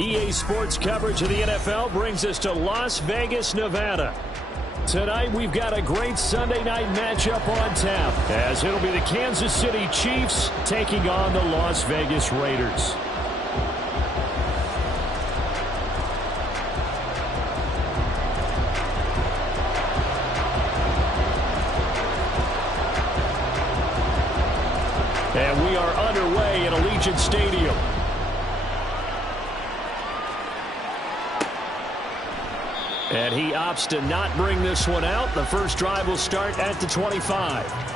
EA Sports coverage of the NFL brings us to Las Vegas, Nevada. Tonight, we've got a great Sunday night matchup on tap, as it'll be the Kansas City Chiefs taking on the Las Vegas Raiders. And we are underway at Allegiant Stadium. And he opts to not bring this one out. The first drive will start at the 25.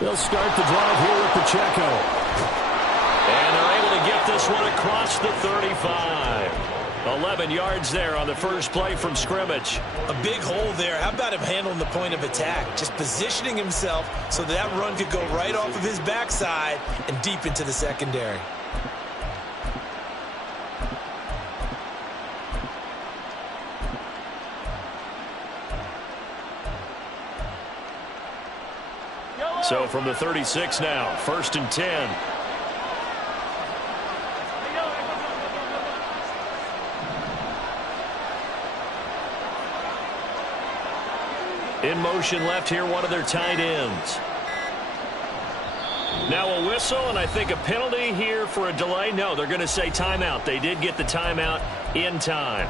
They'll start the drive here with Pacheco. And they're able to get this one across the 35. 11 yards there on the first play from scrimmage. A big hole there. How about him handling the point of attack? Just positioning himself so that run could go right off of his backside and deep into the secondary. So from the 36 now, 1st and 10. In motion left here, one of their tight ends. Now a whistle, and I think a penalty here for a delay. No, they're going to say timeout. They did get the timeout in time.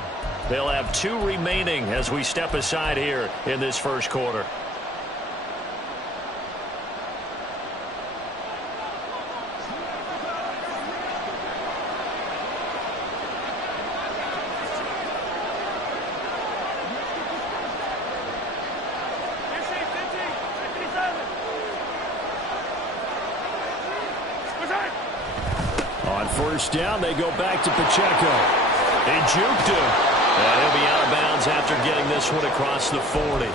They'll have 2 remaining as we step aside here in this first quarter. On first down, they go back to Pacheco. They juked him. And he'll be out of bounds after getting this one across the 40.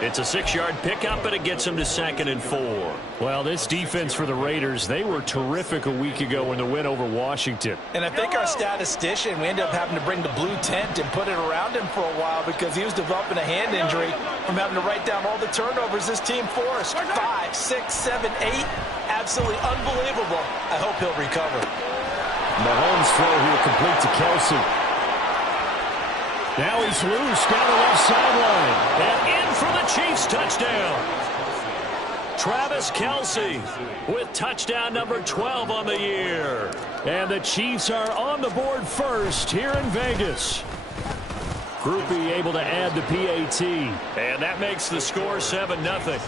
It's a 6-yard pickup, but it gets him to 2nd and 4. Well, this defense for the Raiders, they were terrific a week ago in the win over Washington. And I think our statistician, we ended up having to bring the blue tent and put it around him for a while because he was developing a hand injury from having to write down all the turnovers this team forced. 5, 6, 7, 8. Absolutely unbelievable. I hope he'll recover. Mahomes' throw here complete to Kelsey. Now he's loose down the left sideline. And in for the Chiefs touchdown. Travis Kelsey with touchdown number 12 on the year. And the Chiefs are on the board first here in Vegas. Groupie able to add the PAT. And that makes the score 7-0.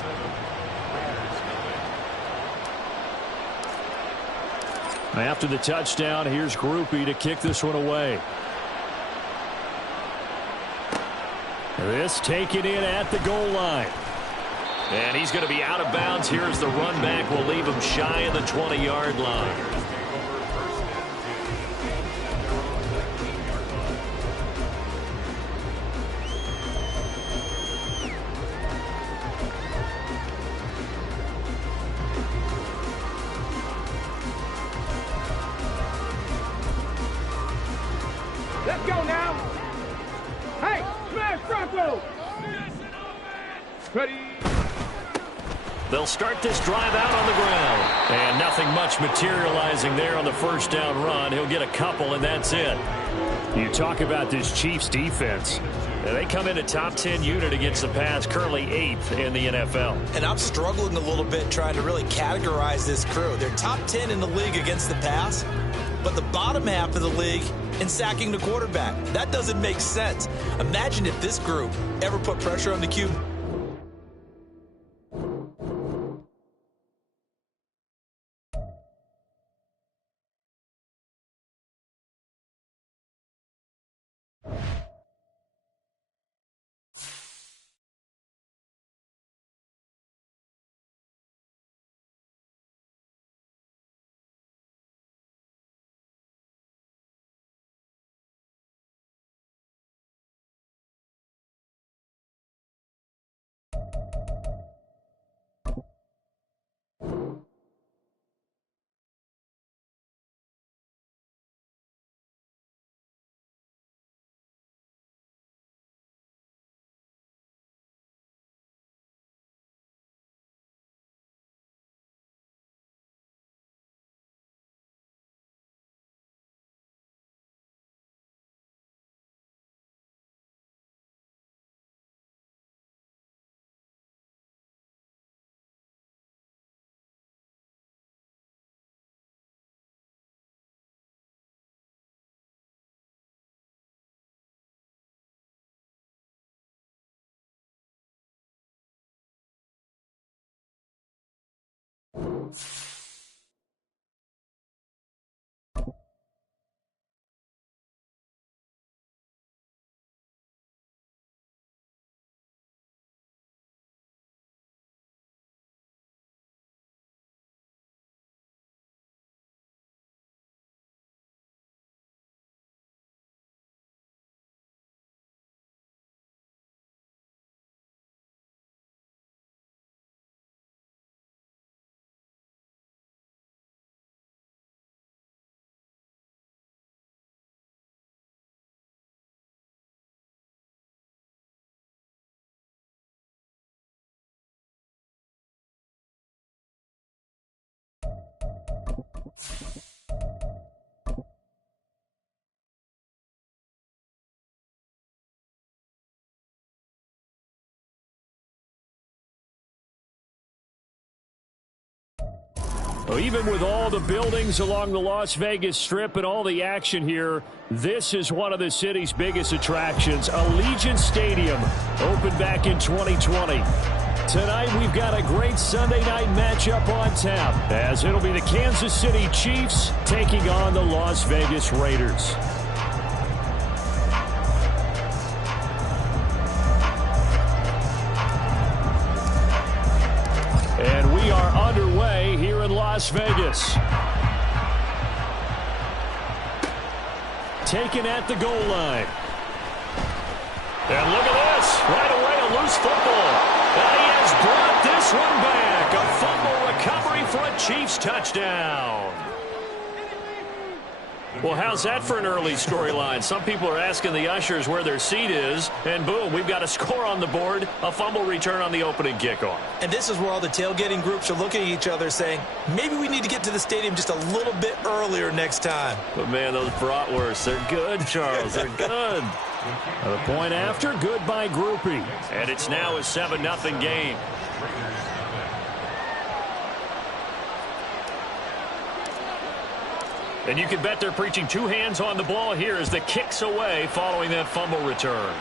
After the touchdown, here's Groupie to kick this one away. This taken in at the goal line. And he's going to be out of bounds here as the run back will leave him shy of the 20-yard line. Let's go now. Hey, smash Bronco. Ready. They'll start this drive out on the ground. And nothing much materializing there on the first down run. He'll get a couple, and that's it. You talk about this Chiefs defense. They come in a top 10 unit against the pass, currently 8th in the NFL. And I'm struggling a little bit trying to really categorize this crew. They're top 10 in the league against the pass, but the bottom half of the league in sacking the quarterback. That doesn't make sense. Imagine if this group ever put pressure on the QB. Well, even with all the buildings along the Las Vegas Strip and all the action here, this is one of the city's biggest attractions. Allegiant Stadium opened back in 2020. Tonight we've got a great Sunday night matchup on tap, as it'll be the Kansas City Chiefs taking on the Las Vegas Raiders. And we are underway here in Las Vegas. Taken at the goal line. And look at this. Right away, a loose football. And he has brought this one back. A fumble recovery for a Chiefs touchdown. Well, how's that for an early storyline? Some people are asking the ushers where their seat is, and boom, we've got a score on the board, a fumble return on the opening kickoff. And this is where all the tailgating groups are looking at each other saying, maybe we need to get to the stadium just a little bit earlier next time. But, man, those bratwursts, they're good, Charles. They're good. The point after, good by Groupie. And it's now a 7-0 game. And you can bet they're preaching two hands on the ball here as the kick's away following that fumble return.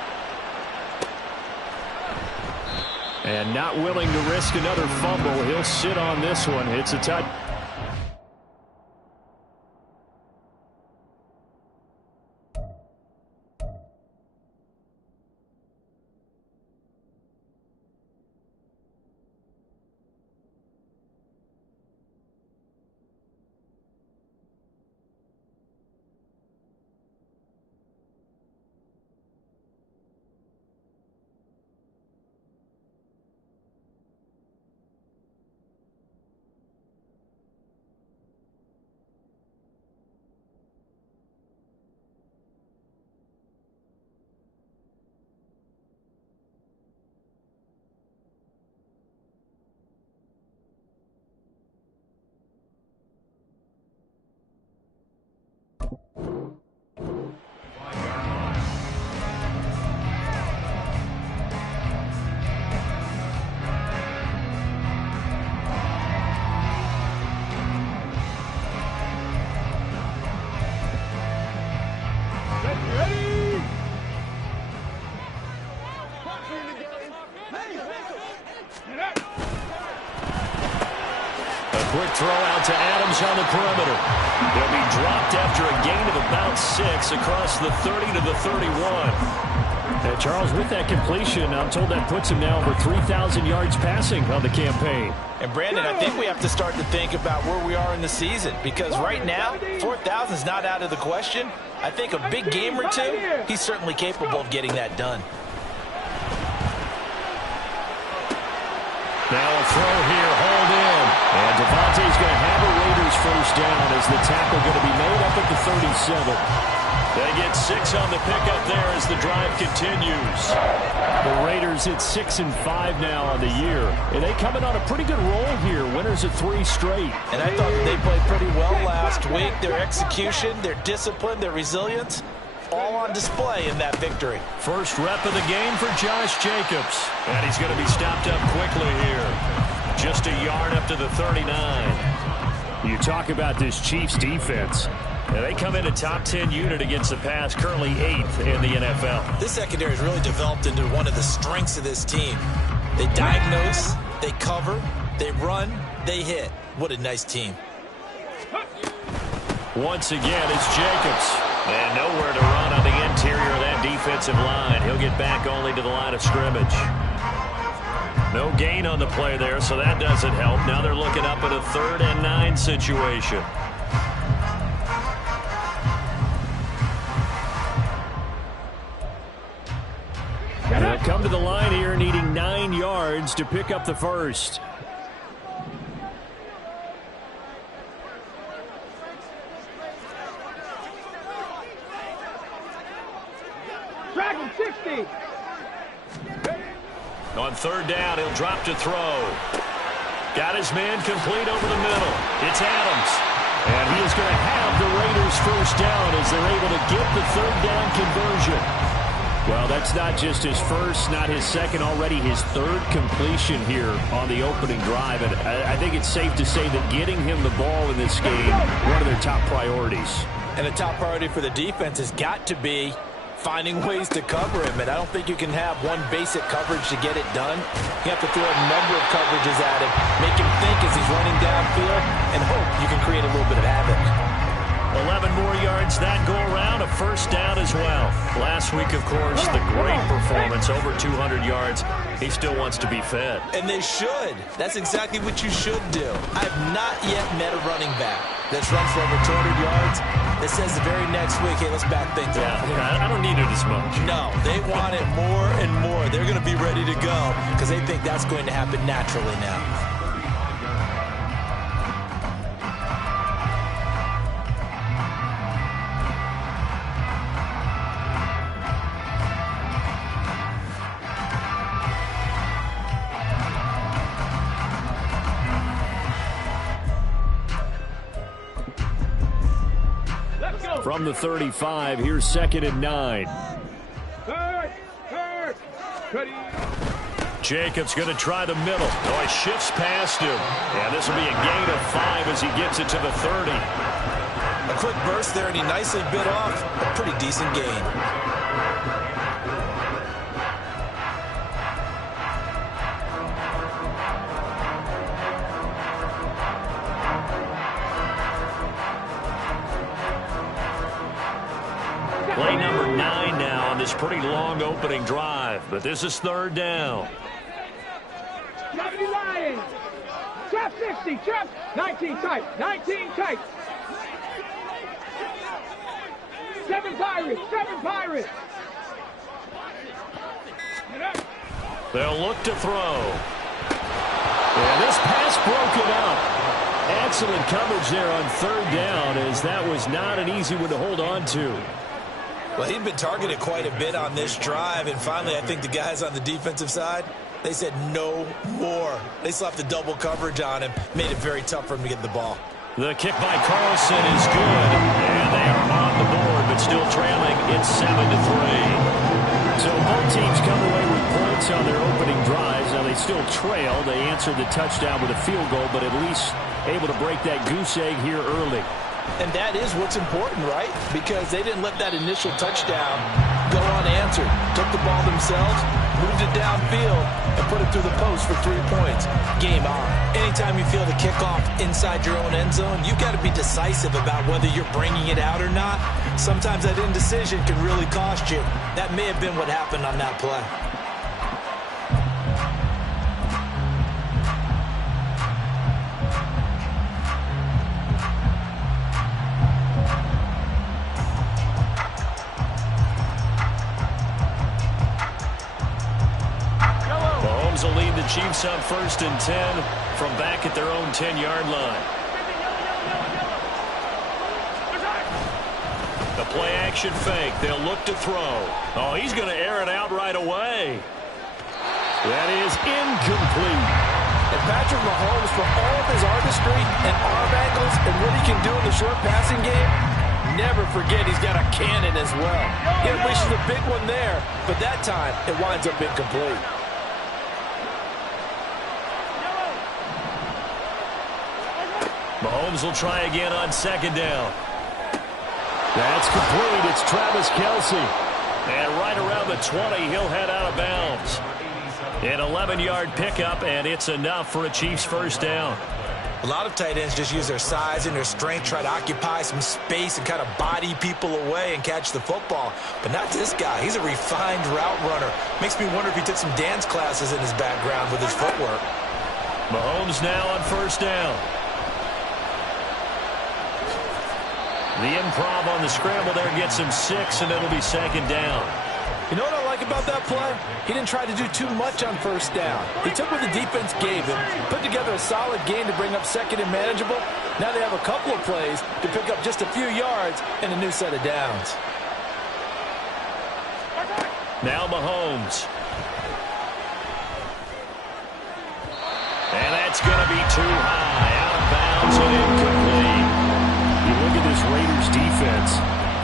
And not willing to risk another fumble. He'll sit on this one. It's a touch. Quick throw out to Adams on the perimeter. He'll be dropped after a gain of about 6 across the 30 to the 31. And Charles, with that completion, I'm told that puts him now over 3,000 yards passing on the campaign. And Brandon, I think we have to start to think about where we are in the season, because right now, 4,000 is not out of the question. I think a big game or two, he's certainly capable of getting that done. Now a throw here, hauled in. And Devontae's going to have a Raiders first down as the tackle going to be made up at the 37. They get 6 on the pickup there as the drive continues. The Raiders at 6-5 now on the year. And they coming on a pretty good roll here. Winners of 3 straight. And I thought that they played pretty well last week. Their execution, their discipline, their resilience, all on display in that victory. First rep of the game for Josh Jacobs. And he's going to be stopped up quickly here. Just a yard up to the 39. You talk about this Chiefs defense. And they come in a top 10 unit against the pass, currently 8th in the NFL. This secondary has really developed into one of the strengths of this team. They diagnose, they cover, they run, they hit. What a nice team. Once again, it's Jacobs. And nowhere to run on the interior of that defensive line. He'll get back only to the line of scrimmage. No gain on the play there, so that doesn't help. Now they're looking up at a 3rd and 9 situation. They'll come to the line here needing 9 yards to pick up the first. Dragon 60. On 3rd down, he'll drop to throw. Got his man complete over the middle. It's Adams. And he is going to have the Raiders first down as they're able to get the 3rd down conversion. Well, that's not just his first, not his second, already his 3rd completion here on the opening drive. And I think it's safe to say that getting him the ball in this game, one of their top priorities. And the top priority for the defense has got to be finding ways to cover him. And I don't think you can have one basic coverage to get it done. You have to throw a number of coverages at him, make him think as he's running downfield, and hope you can create a little bit of havoc. 11 more yards that go around, a first down as well. Last week, of course, the great performance, over 200 yards. He still wants to be fed. And they should. That's exactly what you should do. I have not yet met a running back that's run for over 200 yards that says the very next week, hey, let's back things up. I don't need it as much. No, they want it more and more. They're going to be ready to go because they think that's going to happen naturally now. From the 35, here's 2nd and 9. Jacobs going to try the middle. Oh, he shifts past him. And this will be a gain of 5 as he gets it to the 30. A quick burst there, and he nicely bit off a pretty decent gain. Play number 9 now on this pretty long opening drive. But this is 3rd down. Trap Lions. Trap 60. Trap 19 tight. 19 tight. 7 Pirates. 7 Pirates. They'll look to throw. And this pass broken up. Excellent coverage there on 3rd down, as that was not an easy one to hold on to. Well, he'd been targeted quite a bit on this drive, and finally I think the guys on the defensive side, they said no more. They slapped the double coverage on him, made it very tough for him to get the ball. The kick by Carlson is good, and they are on the board, but still trailing. It's 7-3. So both teams come away with points on their opening drives. Now they still trail. They answered the touchdown with a field goal, but at least able to break that goose egg here early. And that is what's important, right? Because they didn't let that initial touchdown go unanswered. Took the ball themselves, moved it downfield, and put it through the post for 3 points. Game on. Anytime you feel the kickoff inside your own end zone, you've got to be decisive about whether you're bringing it out or not. Sometimes that indecision can really cost you. That may have been what happened on that play. Will lead the Chiefs up 1st and 10 from back at their own 10-yard line. The play-action fake. They'll look to throw. Oh, he's going to air it out right away. That is incomplete. And Patrick Mahomes, for all of his artistry and arm angles and what he can do in the short passing game, never forget he's got a cannon as well. He unleashes a big one there, but that time it winds up incomplete. Mahomes will try again on 2nd down. That's complete. It's Travis Kelce. And right around the 20, he'll head out of bounds. An 11-yard pickup, and it's enough for a Chiefs first down. A lot of tight ends just use their size and their strength, try to occupy some space and kind of body people away and catch the football. But not this guy. He's a refined route runner. Makes me wonder if he took some dance classes in his background with his footwork. Mahomes now on first down. The improv on the scramble there gets him 6, and it'll be second down. You know what I like about that play? He didn't try to do too much on first down. He took what the defense gave him, put together a solid game to bring up second and manageable. Now they have a couple of plays to pick up just a few yards and a new set of downs. Now Mahomes. And that's going to be too high. Out of bounds and incomplete. You look at this Raiders defense.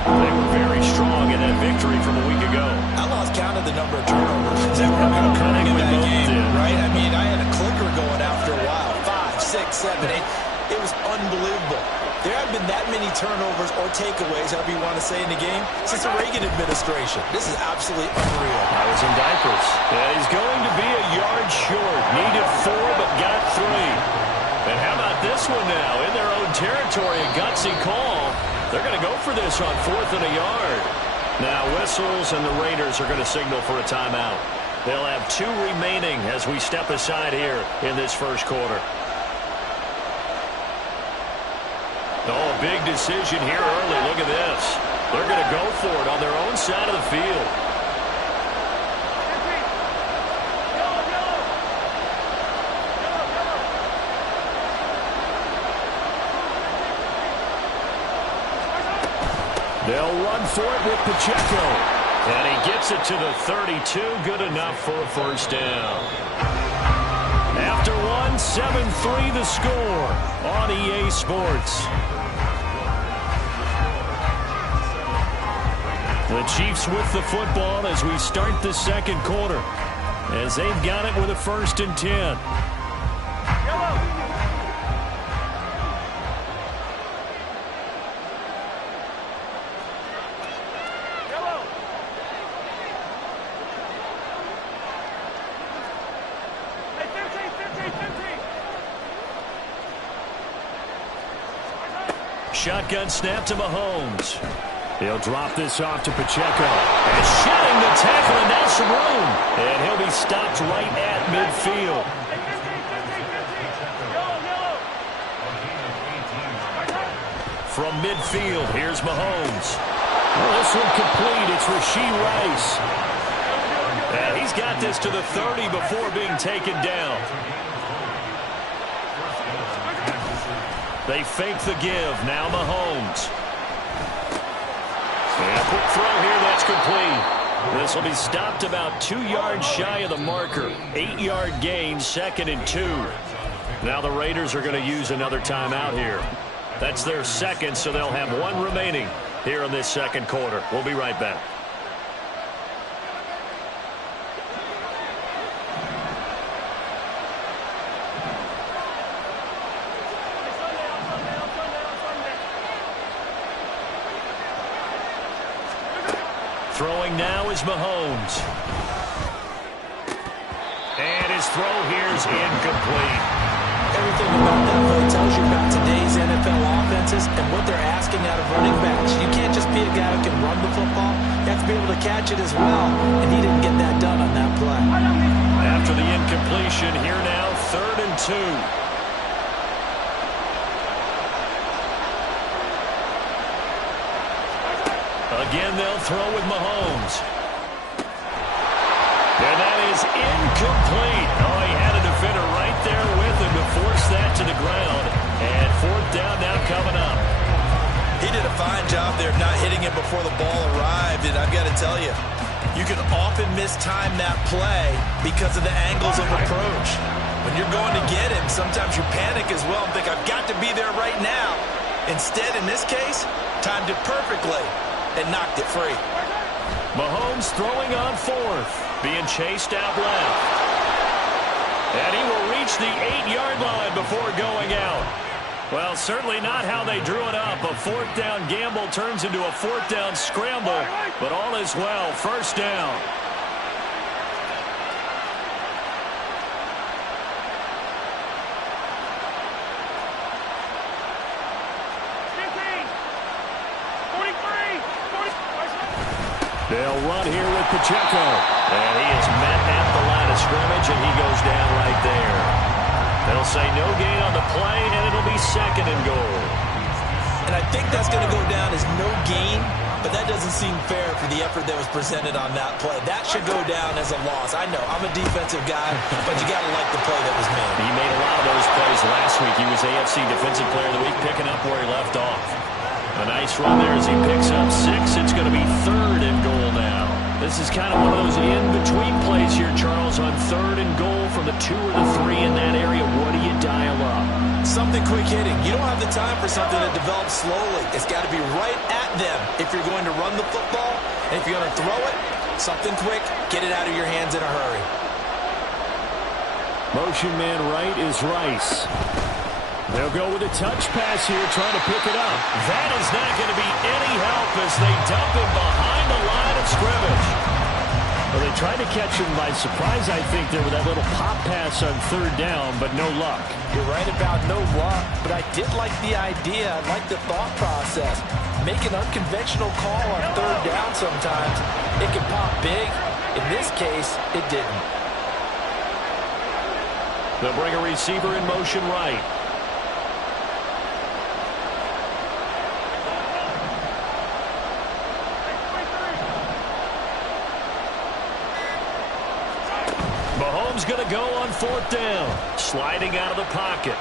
They were very strong in that victory from a week ago. I lost count of the number of turnovers that were occurring in that game, right? I mean, I had a clicker going after a while. 5, 6, 7, 8. It was unbelievable. There haven't been that many turnovers or takeaways, however you want to say, in the game since the Reagan administration. This is absolutely unreal. I was in diapers. And he's going to be a yard short. Needed 4, but got 3. And how about this one now? In their own territory, a gutsy call. They're going to go for this on 4th and a yard. Now whistles, and the Raiders are going to signal for a timeout. They'll have 2 remaining as we step aside here in this first quarter. Oh, a big decision here early. Look at this. They're going to go for it on their own side of the field. They'll run for it with Pacheco. And he gets it to the 32. Good enough for a first down. After 1, 7-3 the score on EA Sports. The Chiefs with the football as we start the second quarter, as they've got it with a 1st and 10. Shotgun snap to Mahomes. He'll drop this off to Pacheco. And shedding the tackle, and now some room. And he'll be stopped right at midfield. From midfield, here's Mahomes. Well, this one complete. It's Rashee Rice. And he's got this to the 30 before being taken down. They fake the give. Now Mahomes. And a quick throw here. That's complete. This will be stopped about 2 yards shy of the marker. 8-yard gain, 2nd and 2. Now the Raiders are going to use another timeout here. That's their second, so they'll have 1 remaining here in this second quarter. We'll be right back. Throwing now is Mahomes. And his throw here is incomplete. Everything about that play tells you about today's NFL offenses and what they're asking out of running backs. You can't just be a guy who can run the football. You have to be able to catch it as well, and he didn't get that done on that play. After the incompletion, here now, 3rd and 2. Again, they'll throw with Mahomes. And that is incomplete. Oh, he had a defender right there with him to force that to the ground. And 4th down now coming up. He did a fine job there of not hitting it before the ball arrived. And I've got to tell you, you can often mistime that play because of the angles of approach. When you're going to get him, sometimes you panic as well and think, I've got to be there right now. Instead, in this case, timed it perfectly and knocked it free. Mahomes throwing on 4th, being chased out left. And he will reach the 8-yard line before going out. Well, certainly not how they drew it up. A 4th down gamble turns into a 4th down scramble, but all is well. First down. They'll run here with Pacheco. And he is met at the line of scrimmage, and he goes down right there. They'll say no gain on the play, and it'll be 2nd and goal. And I think that's going to go down as no gain, but that doesn't seem fair for the effort that was presented on that play. That should go down as a loss. I know, I'm a defensive guy, but you got to like the play that was made. He made a lot of those plays last week. He was AFC Defensive Player of the Week, picking up where he left off. A nice run there as he picks up 6. It's going to be 3rd and goal now. This is kind of one of those in-between plays here, Charles, on 3rd and goal from the 2 or the 3 in that area. What do you dial up? Something quick hitting. You don't have the time for something that develops slowly. It's got to be right at them if you're going to run the football. And if you're going to throw it, something quick, get it out of your hands in a hurry. Motion man right is Rice. They'll go with a touch pass here, trying to pick it up. That is not going to be any help as they dump him behind the line of scrimmage. Well, they tried to catch him by surprise, I think, there with that little pop pass on 3rd down, but no luck. You're right about no luck, but I did like the idea. I like the thought process. Make an unconventional call on 3rd down sometimes. It can pop big. In this case, it didn't. They'll bring a receiver in motion right. Mahomes going to go on 4th down. Sliding out of the pocket.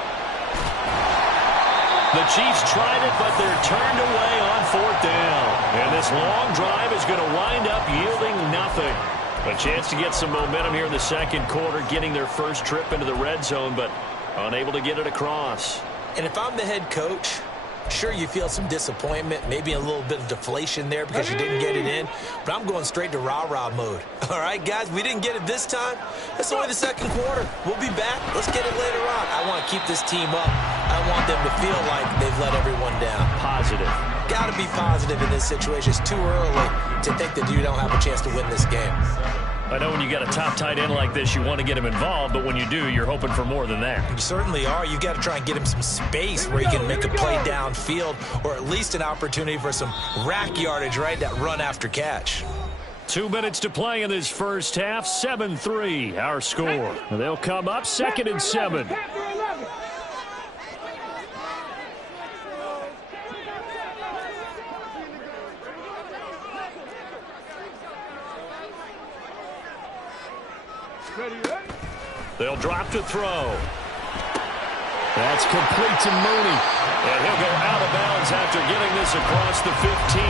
The Chiefs tried it, but they're turned away on 4th down. And this long drive is going to wind up yielding nothing. A chance to get some momentum here in the 2nd quarter, getting their first trip into the red zone, but unable to get it across. And if I'm the head coach, sure, you feel some disappointment, maybe a little bit of deflation there because you didn't get it in, but I'm going straight to rah-rah mode. All right, guys, we didn't get it this time. It's only the 2nd quarter. We'll be back. Let's get it later on. I want to keep this team up. I want them to feel like they've let everyone down. Positive. Got to be positive in this situation. It's too early to think that you don't have a chance to win this game. I know when you got a top tight end like this, you want to get him involved, but when you do, you're hoping for more than that. You certainly are. You got to try and get him some space where he can make a play downfield, or at least an opportunity for some rack yardage, right? That run after catch. 2 minutes to play in this first half. 7-3, our score. They'll come up 2nd and 7. They'll drop to throw. That's complete to Mooney. And he'll go out of bounds after getting this across the 15.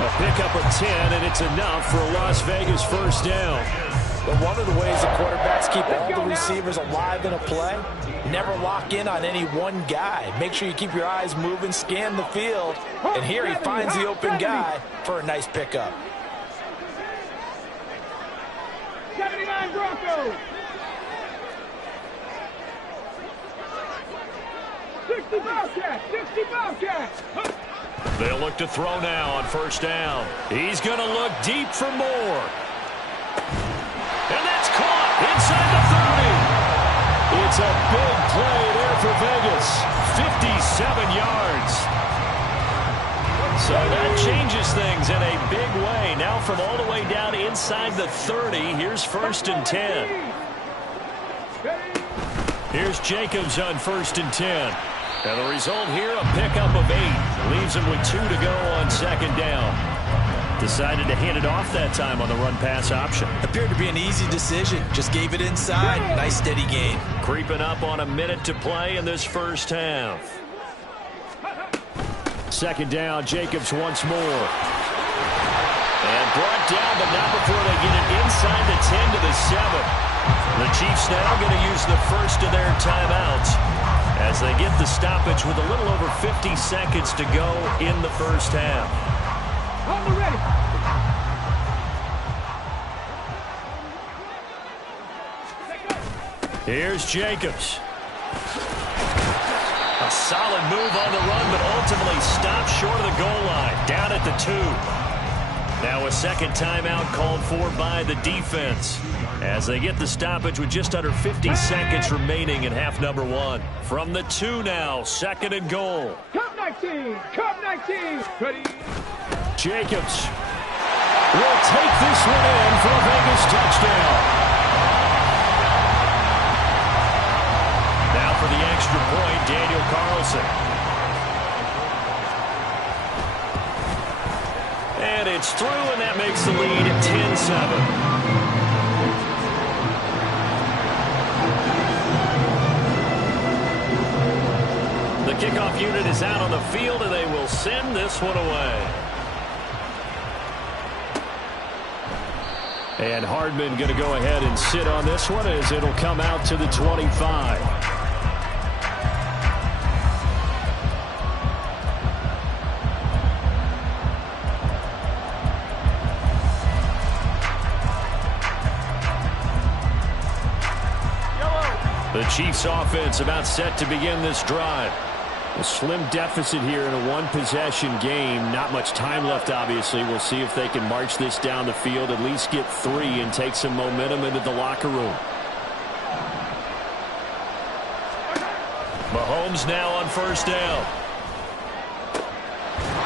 A pickup of 10, and it's enough for a Las Vegas first down. But one of the ways the quarterbacks keep all the receivers alive in a play, never lock in on any one guy. Make sure you keep your eyes moving, scan the field. And here he finds the open guy for a nice pickup. 79 Broncos. 60 Bobcats. 60 Bobcats. They'll look to throw now on first down. He's going to look deep for more. And that's caught inside the 30. It's a big play there for Vegas. 57 yards. So that changes things in a big way. Now from all the way down inside the 30, here's 1st and 10. Here's Jacobs on 1st and 10. And the result here, a pickup of 8. Leaves him with 2 to go on 2nd down. Decided to hand it off that time on the run-pass option. Appeared to be an easy decision. Just gave it inside. Nice steady gain. Creeping up on a minute to play in this first half. 2nd down, Jacobs once more. And brought down, but not before they get it inside the 10 to the 7. The Chiefs now going to use the first of their timeouts as they get the stoppage with a little over 50 seconds to go in the first half. Ready. Here's Jacobs. A solid move on the run, but ultimately stopped short of the goal line, down at the 2. Now a second timeout called for by the defense as they get the stoppage with just under 50 seconds remaining in half number 1. From the 2 now, 2nd and goal. Cup 19. Cup 19. Ready. Jacobs. will take this one in for a Vegas touchdown. Now for the extra point, Daniel Carlson. And it's through, and that makes the lead 10-7. The kickoff unit is out on the field, and they will send this one away. And Hardman going to go ahead and sit on this one as it'll come out to the 25. The Chiefs offense about set to begin this drive. A slim deficit here in a one-possession game. Not much time left, obviously. We'll see if they can march this down the field, at least get 3 and take some momentum into the locker room. Mahomes now on first down.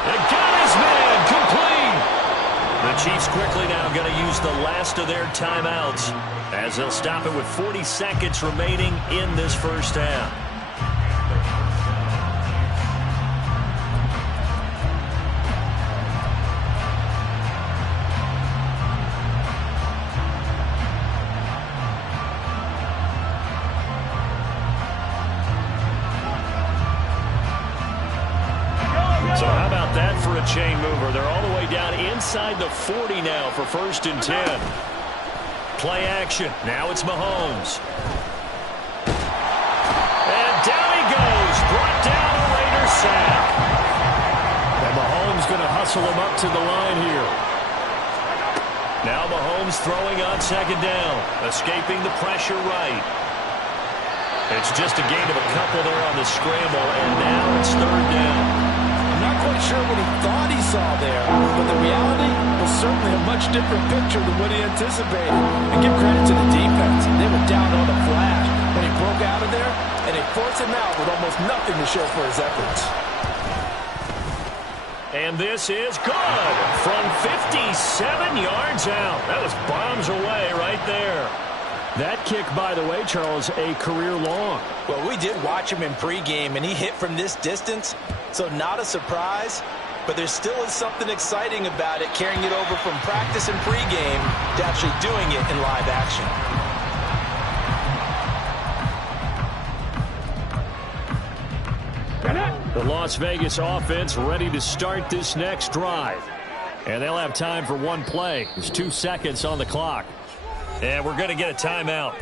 And got his man complete. The Chiefs quickly now going to use the last of their timeouts as they'll stop it with 40 seconds remaining in this first half. So how about that for a chain mover? They're all the way down inside the 40 now for 1st and 10. Play action. Now it's Mahomes. And down he goes. Brought down a Raider sack. And Mahomes going to hustle him up to the line here. Now Mahomes throwing on 2nd down. Escaping the pressure right. It's just a gain of a couple there on the scramble. And now it's 3rd down. Not quite sure what he thought he saw there, but the reality was certainly a much different picture than what he anticipated. And give credit to the defense. They were down on the flash when he broke out of there, and they forced him out with almost nothing to show for his efforts. And this is good from 57 yards out. That was bombs away right there. That kick, by the way, Charles, a career long. Well, we did watch him in pregame, and he hit from this distance, so not a surprise. But there still is something exciting about it, carrying it over from practice and pregame to actually doing it in live action. The Las Vegas offense ready to start this next drive. And they'll have time for one play. There's 2 seconds on the clock. And we're going to get a timeout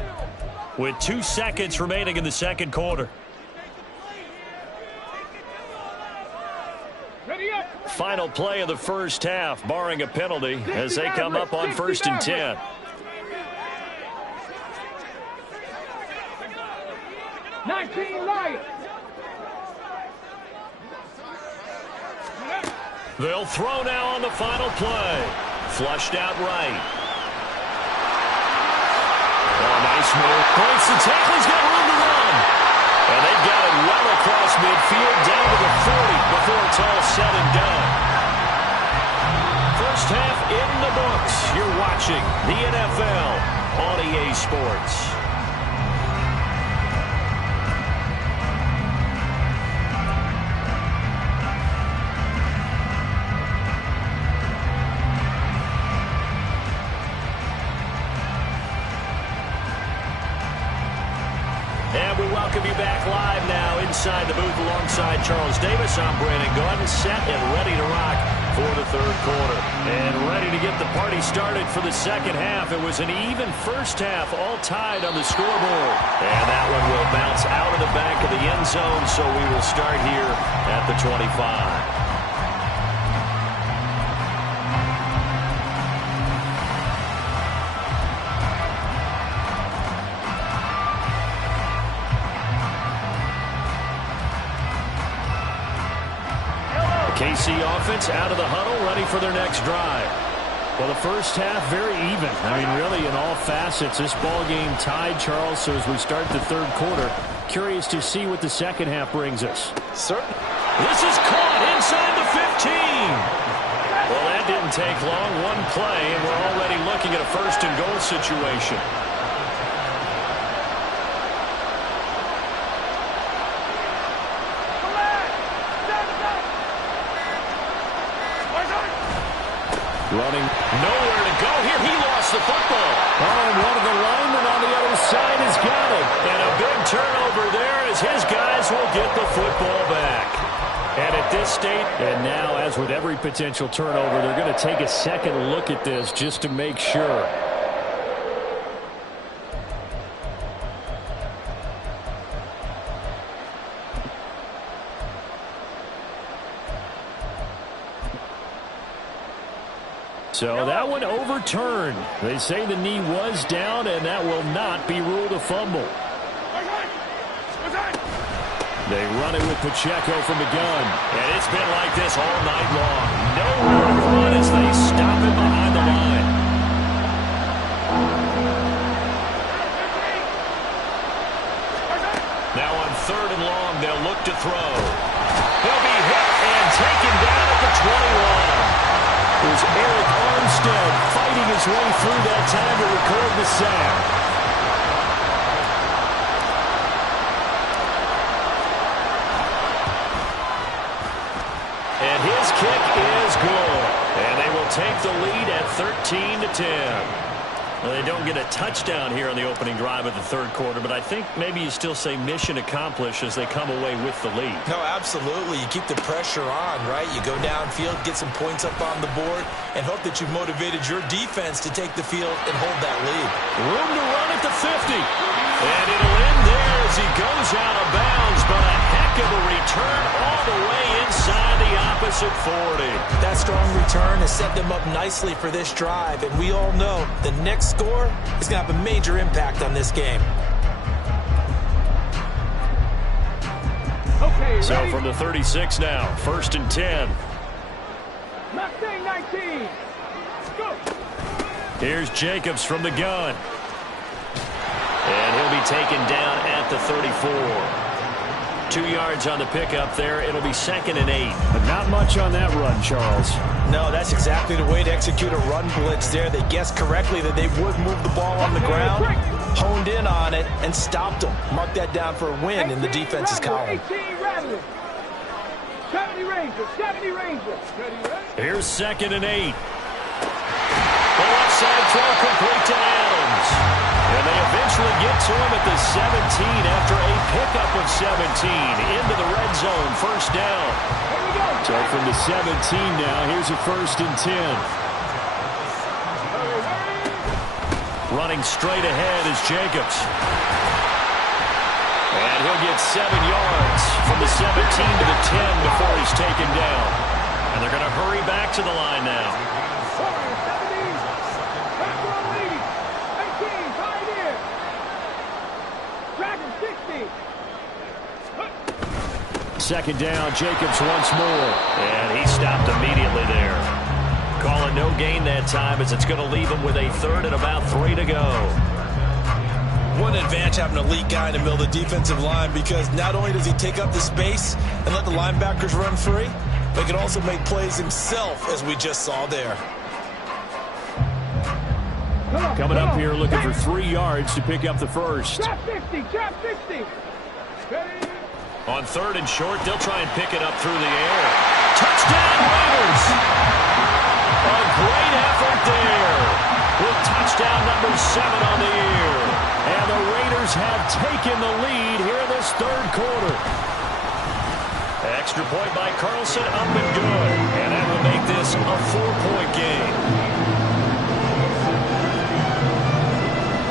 with 2 seconds remaining in the second quarter. Final play of the first half, barring a penalty, as they come up on 1st and 10. They'll throw now on the final play. Flushed out right. Nice move. Points the tackle. He's got room to run. And they've got it well across midfield down to the 40 before it's all said and done. First half in the books. You're watching the NFL on EA Sports. And we welcome you back live now inside the booth alongside Charles Davis. I'm Brandon Gordon, set and ready to rock for the third quarter. And ready to get the party started for the second half. It was an even first half, all tied on the scoreboard. And that one will bounce out of the back of the end zone, so we will start here at the 25. KC offense out of the huddle, ready for their next drive. Well, the first half, very even. I mean, really, in all facets, this ball game tied, Charles. So as we start the third quarter, curious to see what the second half brings us. Certainly. This is caught inside the 15. Well, that didn't take long. One play, and we're already looking at a first-and-goal situation. Running nowhere to go here. He lost the football. Oh, and one of the linemen on the other side has got it. And a big turnover there as his guys will get the football back. And at this state, and now as with every potential turnover, they're going to take a second look at this just to make sure. So that one overturned. They say the knee was down, and that will not be ruled a fumble. They run it with Pacheco from the gun. And it's been like this all night long. Nowhere to run as they stop him behind the line. Now on 3rd and long, they'll look to throw. He'll be hit and taken down at the 21. Here's Eric Armstead fighting his way through that time to record the sack. And his kick is good. And they will take the lead at 13-10. Well, they don't get a touchdown here on the opening drive of the 3rd quarter, but I think maybe you still say mission accomplished as they come away with the lead. No, absolutely. You keep the pressure on, right? You go downfield, get some points up on the board, and hope that you've motivated your defense to take the field and hold that lead. Room to run at the 50. And it'll end there as he goes out of bounds, but a heck of a return all the way inside the opposite 40. That strong return has set them up nicely for this drive, and we all know the next score is going to have a major impact on this game. Okay, so ready? From the 36 now, 1st and 10. Mustang 19. Go. Here's Jacobs from the gun. And he'll be taken down at the 34. 2 yards on the pickup there. It'll be 2nd and 8. But not much on that run, Charles. No, that's exactly the way to execute a run blitz there. They guessed correctly that they would move the ball on the ground, honed in on it, and stopped them. Mark that down for a win in the defense's column. 18 Rattlers. 70 Rangers. 70 Rangers. Here's 2nd and 8. The left side throw complete to Adams. And they eventually get to him at the 17 after a pickup of 17 into the red zone. 1st down. Here we go. So from the 17 now, here's a 1st and 10. Running straight ahead is Jacobs. And he'll get 7 yards from the 17 to the 10 before he's taken down. And they're going to hurry back to the line now. 2nd down, Jacobs once more. And he stopped immediately there. Calling no gain that time as it's going to leave him with a 3rd and about 3 to go. What an advantage having an elite guy in the middle of the defensive line, because not only does he take up the space and let the linebackers run free, but he can also make plays himself, as we just saw there. Coming up here looking for 3 yards to pick up the 1st. Trap 50, trap 50. Ready? On 3rd and short, they'll try and pick it up through the air. Touchdown, Raiders! A great effort there with touchdown number 7 on the year. And the Raiders have taken the lead here in this 3rd quarter. Extra point by Carlson, up and good. And that will make this a 4-point game.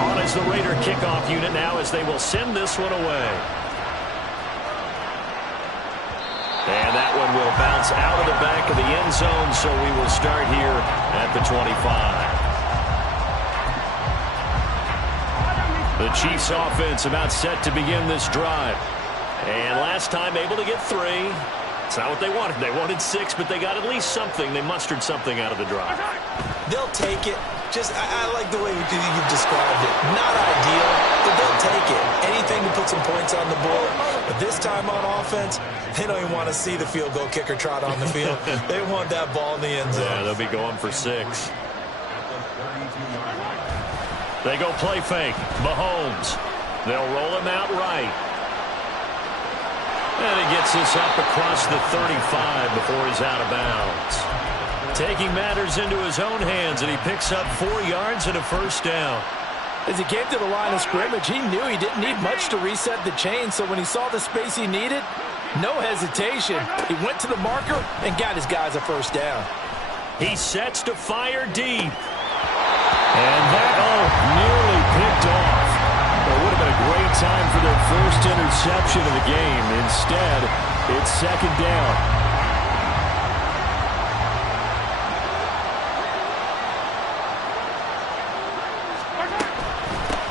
On as the Raider kickoff unit now as they will send this one away. And that one will bounce out of the back of the end zone, so we will start here at the 25. The Chiefs offense about set to begin this drive. And last time able to get 3. It's not what they wanted. They wanted 6, but they got at least something. They mustered something out of the drive. They'll take it. I like the way you've described it. Not ideal, but they'll take it. Anything to put some points on the board. But this time on offense, they don't even want to see the field goal kicker trot on the field. They want that ball in the end zone. Yeah, they'll be going for 6. They go play fake. Mahomes. They'll roll him out right. And he gets this up across the 35 before he's out of bounds. Taking matters into his own hands, and he picks up 4 yards and a first down. As he came to the line of scrimmage, he knew he didn't need much to reset the chain, so when he saw the space he needed, no hesitation. He went to the marker and got his guys a first down. He sets to fire deep. And that, nearly picked off. It would have been a great time for their first interception of the game. Instead, it's second down.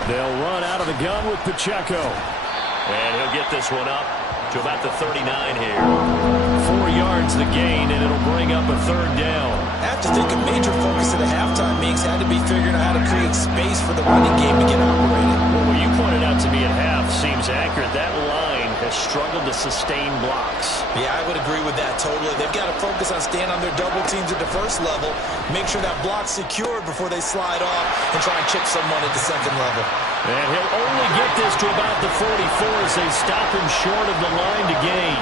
They'll run out of the gun with Pacheco. And he'll get this one up to about the 39 here. 4 yards the gain, and it'll bring up a third down. I have to think a major focus of the halftime meetings had to be figuring out how to create space for the running game to get operated. Well, what you pointed out to me at half seems accurate. That line has struggled to sustain blocks. Yeah, I would agree with that totally. They've got to focus on staying on their double teams at the first level, make sure that block's secured before they slide off and try and chip someone at the second level. And he'll only get this to about the 44 as they stop him short of the line to gain.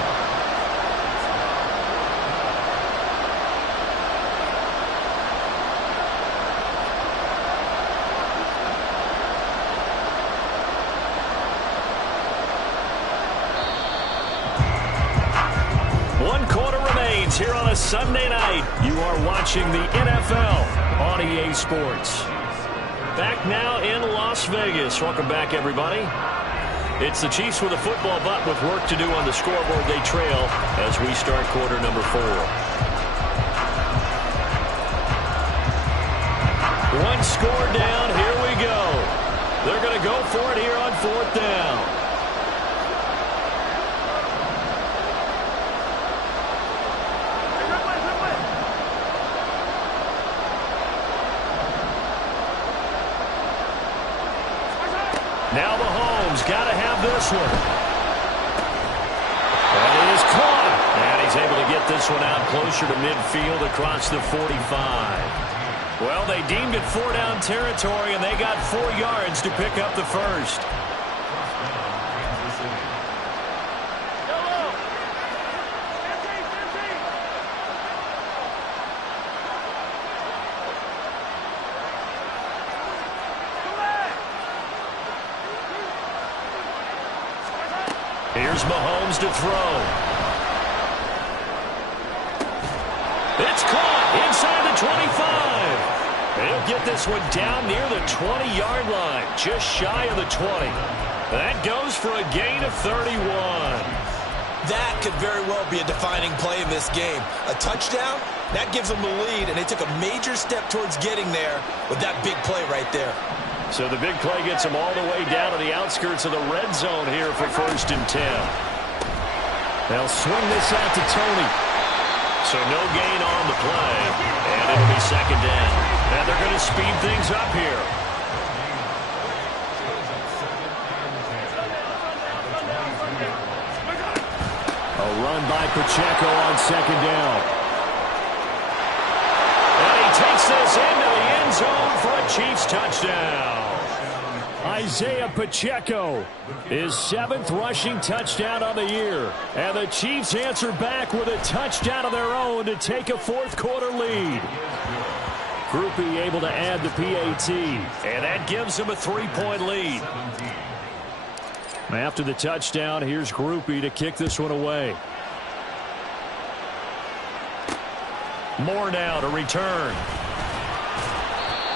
Here on a Sunday night, you are watching the NFL on EA Sports. Back now in Las Vegas. Welcome back, everybody. It's the Chiefs with a football, but with work to do on the scoreboard. They trail as we start quarter number 4. One score down. Here we go. They're going to go for it here on 4th down. Now Mahomes got to have this one. And it is caught. And he's able to get this one out closer to midfield across the 45. Well, they deemed it 4-down territory, and they got 4 yards to pick up the first. Here's Mahomes to throw. It's caught inside the 25. He'll get this one down near the 20-yard line, just shy of the 20. That goes for a gain of 31. That could very well be a defining play in this game. A touchdown, that gives them the lead, and they took a major step towards getting there with that big play right there. So the big play gets them all the way down to the outskirts of the red zone here for 1st and 10. They'll swing this out to Tony. So no gain on the play, and it'll be second down. And they're going to speed things up here. A run by Pacheco on second down. And he takes this into the end zone for a Chiefs touchdown. Isaiah Pacheco, his 7th rushing touchdown on the year. And the Chiefs answer back with a touchdown of their own to take a 4th quarter lead. Groupie able to add the PAT, and that gives them a 3-point lead. After the touchdown, here's Groupie to kick this one away. Moore now to return.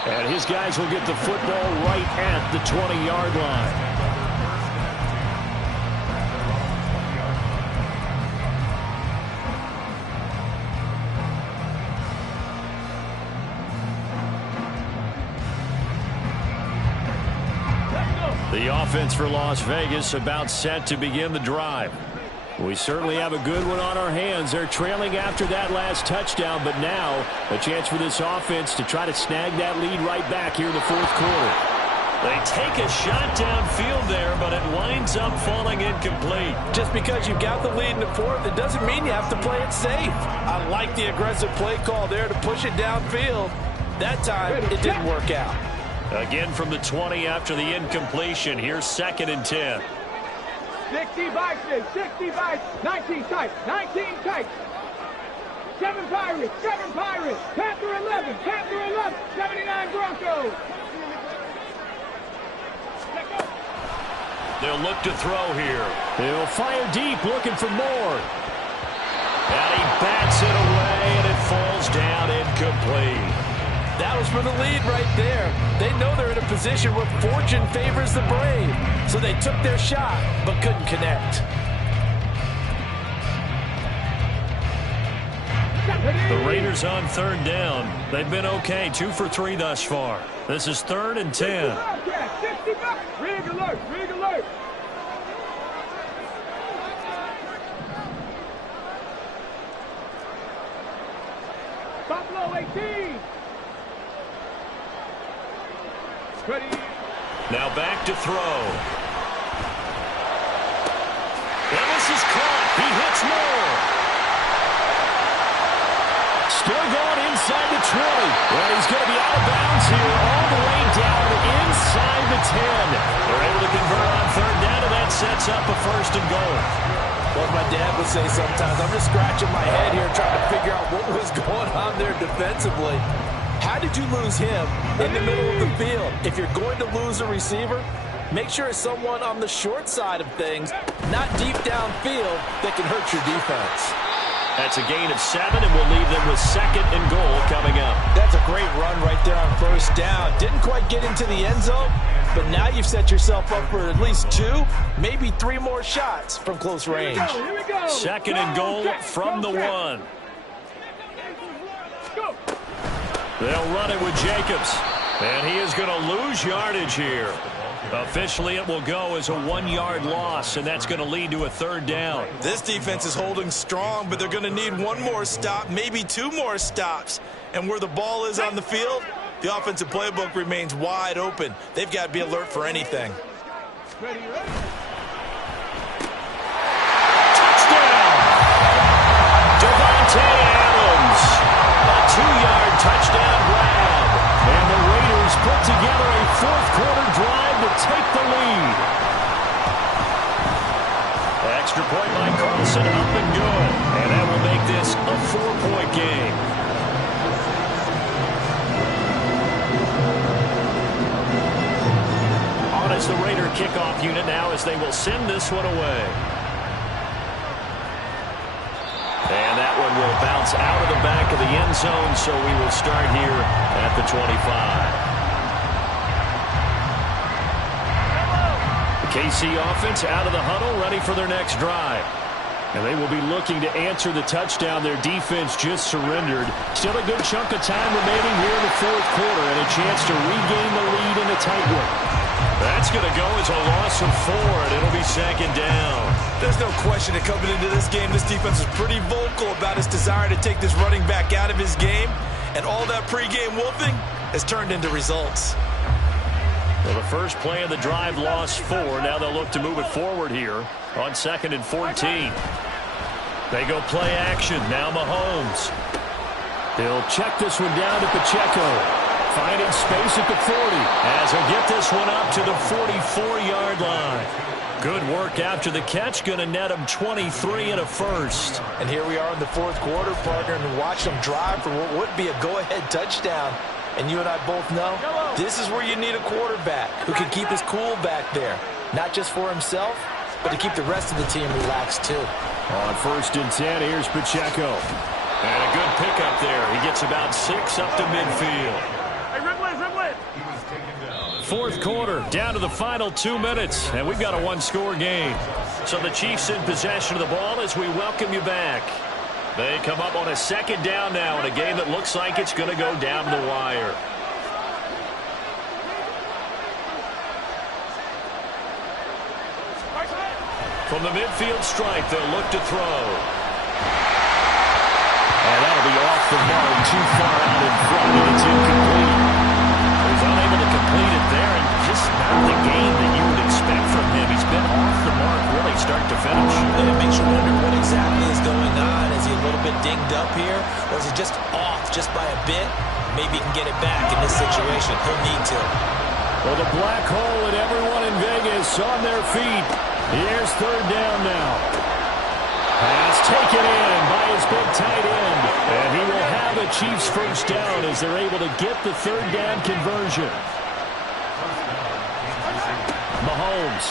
And his guys will get the football right at the 20-yard line. The offense for Las Vegas about set to begin the drive. We certainly have a good one on our hands. They're trailing after that last touchdown, but now a chance for this offense to try to snag that lead right back here in the 4th quarter. They take a shot downfield there, but it winds up falling incomplete. Just because you've got the lead in the 4th, it doesn't mean you have to play it safe. I like the aggressive play call there to push it downfield. That time, it didn't work out. Again from the 20 after the incompletion. Here's 2nd and 10. 60 Vikings, 60 Vikings, 19 tight, 19 tight. 7 Pirates, 7 Pirates, Panther 11, 79 Broncos. They'll look to throw here. He'll fire deep, looking for more. And he bats it away, and it falls down incomplete. That was for the lead right there. They know they're in a position where fortune favors the brave. So they took their shot, but couldn't connect. The Raiders on 3rd down. They've been okay, 2 for 3 thus far. This is 3rd and 10. Rig alert, rig alert. Buffalo 18. Ready. Now back to throw. And this is caught. He hits more. Still going inside the 20. Well, he's going to be out of bounds here all the way down inside the 10. They're able to convert on 3rd down, and that sets up a 1st and goal. What my dad would say sometimes, I'm just scratching my head here trying to figure out what was going on there defensively. How did you lose him in the middle of the field? If you're going to lose a receiver, make sure it's someone on the short side of things, not deep downfield, that can hurt your defense. That's a gain of 7, and we'll leave them with 2nd and goal coming up. That's a great run right there on 1st down. Didn't quite get into the end zone, but now you've set yourself up for at least 2, maybe 3 more shots from close range. Here we go. 2nd and goal from the 1. Go. They'll run it with Jacobs, and he is going to lose yardage here. Officially, it will go as a 1-yard loss, and that's going to lead to a 3rd down. This defense is holding strong, but they're going to need 1 more stop, maybe 2 more stops. And where the ball is on the field, the offensive playbook remains wide open. They've got to be alert for anything. Ready. Touchdown! Devontae Adams. A 2-yard touchdown grab. And the Raiders put together a 4th-quarter drive to take the lead. Extra point by Carlson, up and good. And that will make this a 4-point game. On as the Raider kickoff unit now as they will send this one away. And that one will bounce out of the back of the end zone, so we will start here at the 25. KC offense out of the huddle, ready for their next drive. And they will be looking to answer the touchdown their defense just surrendered. Still a good chunk of time remaining here in the 4th quarter and a chance to regain the lead in a tight one. That's going to go as a loss of 4, and it'll be 2nd down. There's no question that coming into this game, this defense is pretty vocal about its desire to take this running back out of his game. And all that pregame wolfing has turned into results. Well, the first play of the drive lost 4. Now they'll look to move it forward here on 2nd and 14. They go play action. Now Mahomes. He'll check this one down to Pacheco. Finding space at the 40. As he'll get this one up to the 44-yard line. Good work after the catch. Going to net him 23 and a 1st. And here we are in the 4th quarter, partner, and watch them drive for what would be a go-ahead touchdown. And you and I both know this is where you need a quarterback who can keep his cool back there. Not just for himself, but to keep the rest of the team relaxed too. On 1st and 10, here's Pacheco. And a good pickup there. He gets about 6 up to midfield. Hey, Rimlet. 4th quarter, down to the final 2 minutes, and we've got a 1-score game. So the Chiefs in possession of the ball as we welcome you back. They come up on a 2nd down now in a game that looks like it's going to go down the wire. From the midfield stripe, they'll look to throw. And that'll be off the mark, too far out in front, and it's incomplete. He's unable to complete it there, and just not the game that you would expect from him. He's been off the mark really start to finish. And it makes you wonder what exactly is going on. Is he a little bit dinged up here, or is he just off just by a bit? Maybe he can get it back in this situation. He'll need to. Well, the black hole and everyone in Vegas on their feet. Here's third down now. Pass taken in by his big tight end. And he will have the Chiefs first down as they're able to get the third down conversion. Mahomes.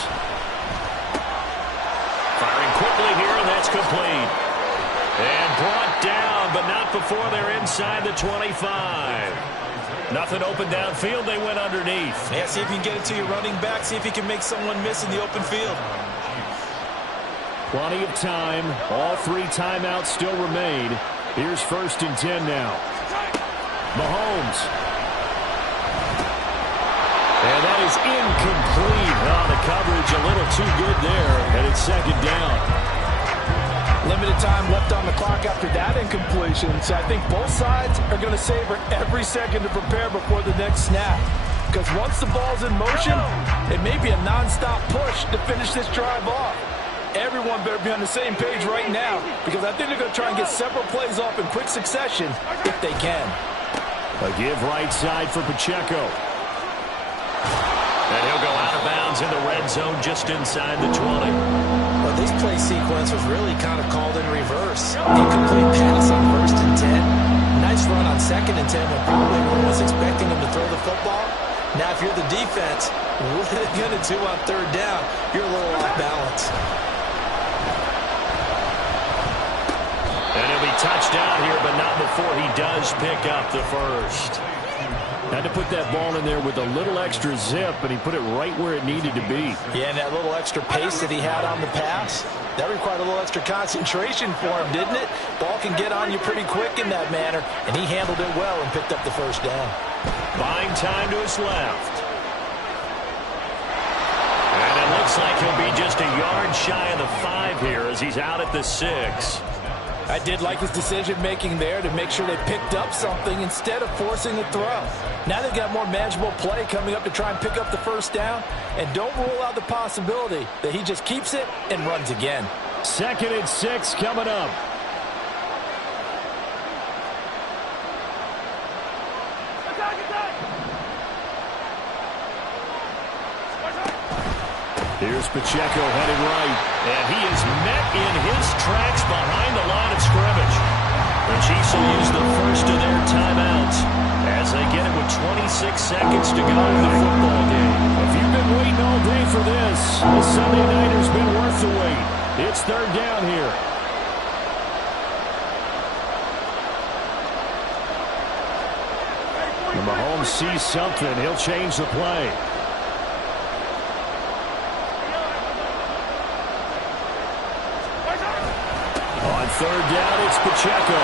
Firing quickly here, and that's complete. And brought down, but not before they're inside the 25. Nothing open downfield. They went underneath. Yeah, see if you can get it to your running back. See if you can make someone miss in the open field. Plenty of time. All three timeouts still remain. Here's 1st and 10 now. Mahomes. And that is incomplete. Oh, the coverage a little too good there. And it's 2nd down. Limited time left on the clock after that incompletion. So I think both sides are going to savor every second to prepare before the next snap. Because once the ball's in motion, it may be a nonstop push to finish this drive off. Everyone better be on the same page right now, because I think they're going to try and get several plays off in quick succession if they can. A give right side for Pacheco. And he'll go out of bounds in the red zone just inside the 20. Well, this play sequence was really kind of called in reverse. Incomplete pass on 1st and 10. Nice run on 2nd and 10 when probably no one was expecting him to throw the football. Now, if you're the defense, what are they going to do on 3rd down? You're a little off balance. And he'll be touched down here, but not before he does pick up the first. Had to put that ball in there with a little extra zip, and he put it right where it needed to be. Yeah, and that little extra pace that he had on the pass, that required a little extra concentration for him, didn't it? Ball can get on you pretty quick in that manner, and he handled it well and picked up the first down. Buying time to his left. And it looks like he'll be just a yard shy of the 5 here as he's out at the 6. I did like his decision-making there to make sure they picked up something instead of forcing the throw. Now they've got more manageable play coming up to try and pick up the first down, and don't rule out the possibility that he just keeps it and runs again. 2nd and 6 coming up. Here's Pacheco headed right, and he is met in his tracks behind the line of scrimmage. The Chiefs will use the first of their timeouts as they get it with 26 seconds to go in the football game. If you've been waiting all day for this, the Sunday nighter's been worth the wait. It's 3rd down here. And Mahomes sees something. He'll change the play. On 3rd down, it's Pacheco.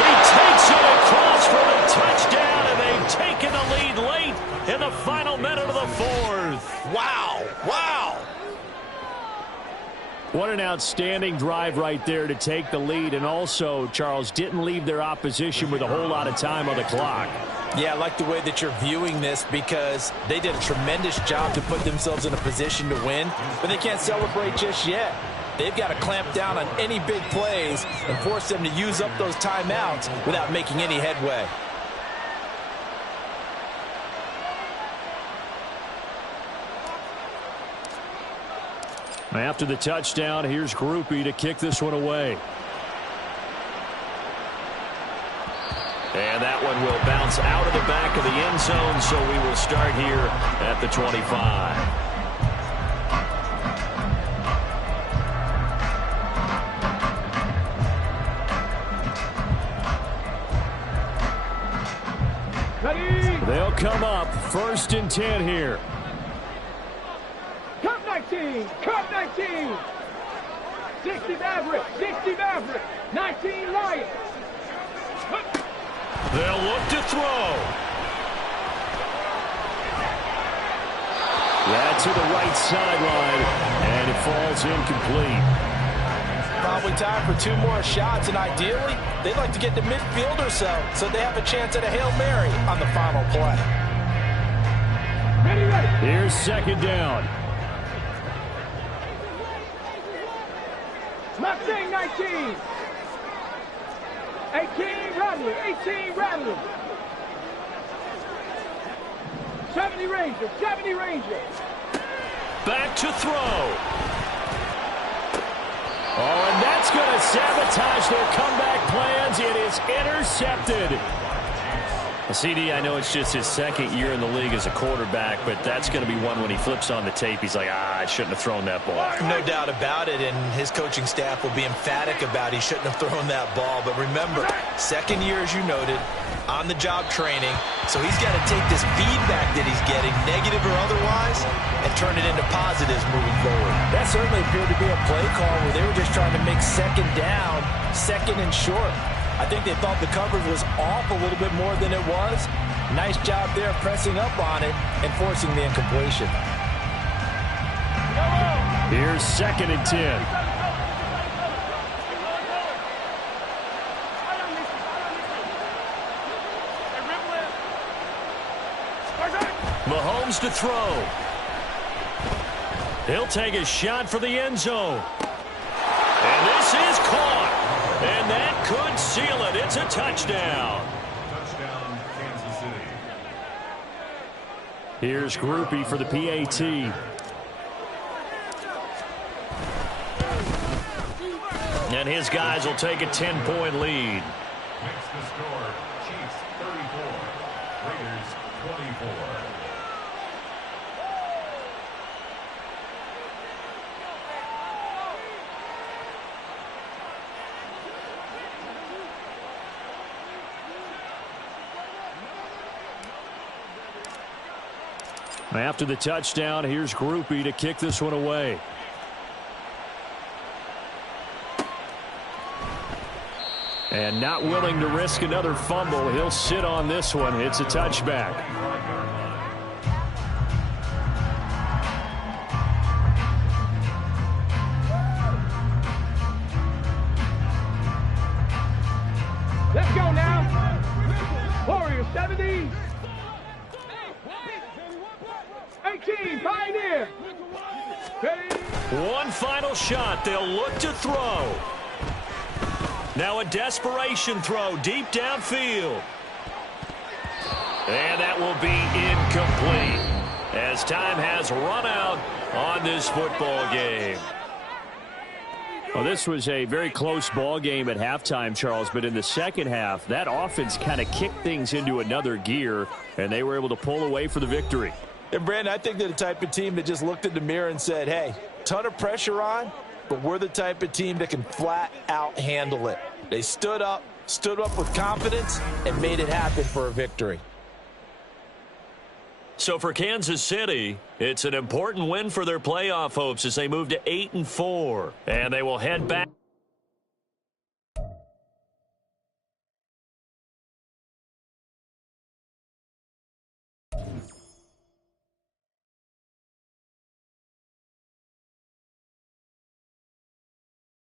He takes it across for the touchdown, and they've taken the lead late in the final minute of the 4th. Wow. Wow. What an outstanding drive right there to take the lead, and also, Charles, didn't leave their opposition with a whole lot of time on the clock. Yeah, I like the way that you're viewing this because they did a tremendous job to put themselves in a position to win, but they can't celebrate just yet. They've got to clamp down on any big plays and force them to use up those timeouts without making any headway. After the touchdown, here's Groupie to kick this one away. And that one will bounce out of the back of the end zone, so we will start here at the 25. They'll come up 1st and 10 here. Cut 19. Cut 19. 60 Maverick. 60 Maverick. 19 Lions. They'll look to throw. That's to the right sideline, and it falls incomplete. Probably time for 2 more shots, and ideally, they'd like to get to midfield or so they have a chance at a Hail Mary on the final play. Ready, ready. Here's 2nd down. Mustang 19. 18 Rattler. 18 Rattler. 70 Ranger, 70 Ranger. Back to throw. Oh, and that's going to sabotage their comeback plans. It is intercepted. CD, I know it's just his second year in the league as a quarterback, but that's going to be one when he flips on the tape. He's like, I shouldn't have thrown that ball. No doubt about it, and his coaching staff will be emphatic about he shouldn't have thrown that ball. But remember, second year, as you noted, on-the-job training, so he's got to take this feedback that he's getting, negative or otherwise, and turn it into positives moving forward. That certainly appeared to be a play call where they were just trying to make second down, second and short. I think they thought the coverage was off a little bit more than it was. Nice job there pressing up on it and forcing the incompletion. Here's 2nd and 10. Mahomes to throw. He'll take a shot for the end zone. And this is caught. And that could seal it. It's a touchdown. Touchdown, Kansas City. Here's Groupie for the PAT. And his guys will take a 10-point lead. Makes the score Chiefs 34, Raiders 24. After the touchdown, here's Groupie to kick this one away. And not willing to risk another fumble, he'll sit on this one. It's a touchback. Let's go now. Warriors 70. 18, Pioneer. Ready? One final shot. They'll look to throw. Now a desperation throw deep downfield. And that will be incomplete as time has run out on this football game. Well, this was a very close ball game at halftime, Charles, but in the second half, that offense kind of kicked things into another gear, and they were able to pull away for the victory. And, Brandon, I think they're the type of team that just looked in the mirror and said, hey, ton of pressure on, but we're the type of team that can flat out handle it. They stood up with confidence, and made it happen for a victory. So for Kansas City, it's an important win for their playoff hopes as they move to 8-4, and they will head back.